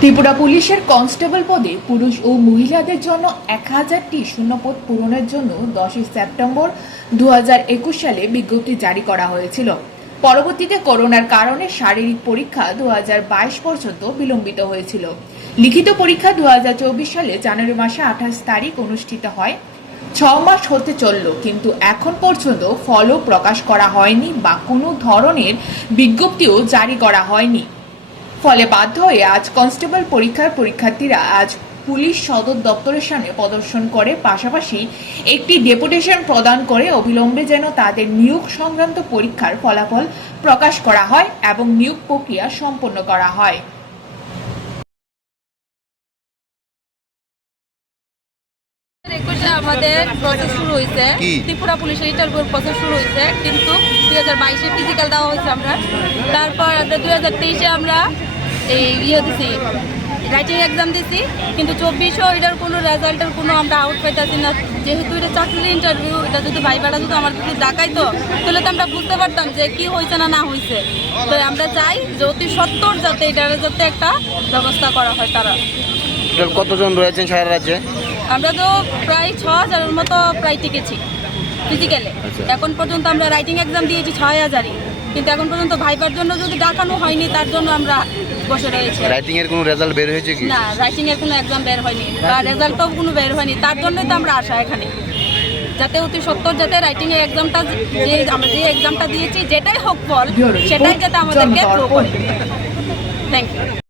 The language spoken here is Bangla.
ত্রিপুরা পুলিশের কনস্টেবল পদে পুরুষ ও মহিলাদের জন্য এক হাজারটি শূন্যপদ পূরণের জন্য দশই সেপ্টেম্বর দু হাজার একুশ সালে বিজ্ঞপ্তি জারি করা হয়েছিল। পরবর্তীতে করোনার কারণে শারীরিক পরীক্ষা দু হাজার বাইশ পর্যন্ত বিলম্বিত হয়েছিল। লিখিত পরীক্ষা দু হাজার চব্বিশ সালে জানুয়ারি মাসে আঠাশ তারিখ অনুষ্ঠিত হয়। ছ মাস হতে চলল, কিন্তু এখন পর্যন্ত ফলও প্রকাশ করা হয়নি বা কোনো ধরনের বিজ্ঞপ্তিও জারি করা হয়নি। ফলে বাধ্য হয়ে আজ কনস্টেবল পরীক্ষার পরীক্ষার্থীরা আজ পুলিশ সদর দপ্তরের সামনে প্রদর্শন করে। পাশাপাশি একটি ডেপুটেশন প্রদান করে। অবিলম্বে যেন তাদের নিয়োগ সংক্রান্ত পরীক্ষার ফলাফল প্রকাশ করা হয় এবং নিয়োগ প্রক্রিয়া সম্পন্ন করা হয়। আমাদের প্রসেস শুরু হয়েছে ত্রিপুরা পুলিশের ইন্টারভিউ প্রসেস শুরু হয়েছে কিন্তু দুই হাজার বাইশে ফিজিক্যাল দেওয়া হয়েছে আমরা। তারপর দুই হাজার তেইশে আমরা এই ইয়ে দিছি রাইটিং এক্সাম দিছি কিন্তু চব্বিশেও এটার কোনো রেজাল্টের কোনো আমরা আউট পাইতেছি না। যেহেতু এটা চাকরির ইন্টারভিউ এটা যদি ভাইবাটা যদি আমার যদি ডাকাইতো তাহলে তো আমরা বুঝতে পারতাম যে কি হয়েছে না না হয়েছে তো আমরা চাই যে অতি সত্তর যাতে এটার যাতে একটা ব্যবস্থা করা হয় তারা। কতজন রয়েছেন সারা রাজ্যে? আমরা তো প্রায় ছ হাজারের মতো প্রায় টিকেছি ফিজিক্যালে আচ্ছা। এখন পর্যন্ত আমরা রাইটিং এক্সাম দিয়েছি ছয় হাজারই কিন্তু এখন পর্যন্ত ভাইবার জন্য যদি ডাকানো হয়নি তার জন্য আমরা বসে রয়েছে রাইটিং এর কোনো রেজাল্ট বের হয়েছে কি? না রাইটিং এর কোনো এক্সাম বের হয়নি। বা রেজাল্টও কোনো বের হয়নি। তার জন্যই তো আমরা আসা এখানে। যাতে অতি সত্তর যাতে রাইটিং এর এক্সামটা যে আমরা যে এক্সামটা দিয়েছি যেটাই হোক ফল সেটাই যাতে আমাদেরকে প্রো করে। Thank you